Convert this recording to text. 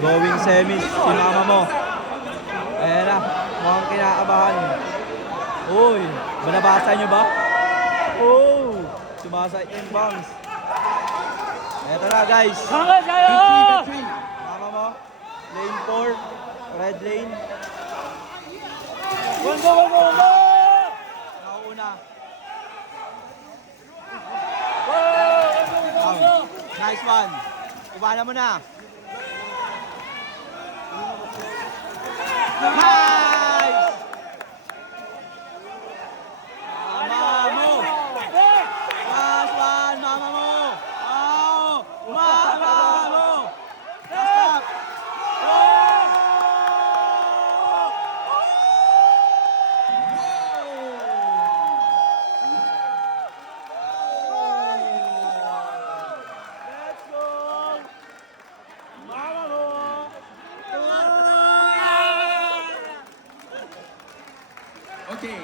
Going semis, si mama mo. Ayan na, mukhang kinakabahan. Uy, banabasa nyo ba? Oh, sumasait yung bangs. Eto na guys. Mama mo, lane 4, red lane. Mauna. Nice one. Kubana mo na. Nice! Mama mo! Last one, mama mo! Oh! Mama mo! Stop! Let's go! Mama mo! Okay.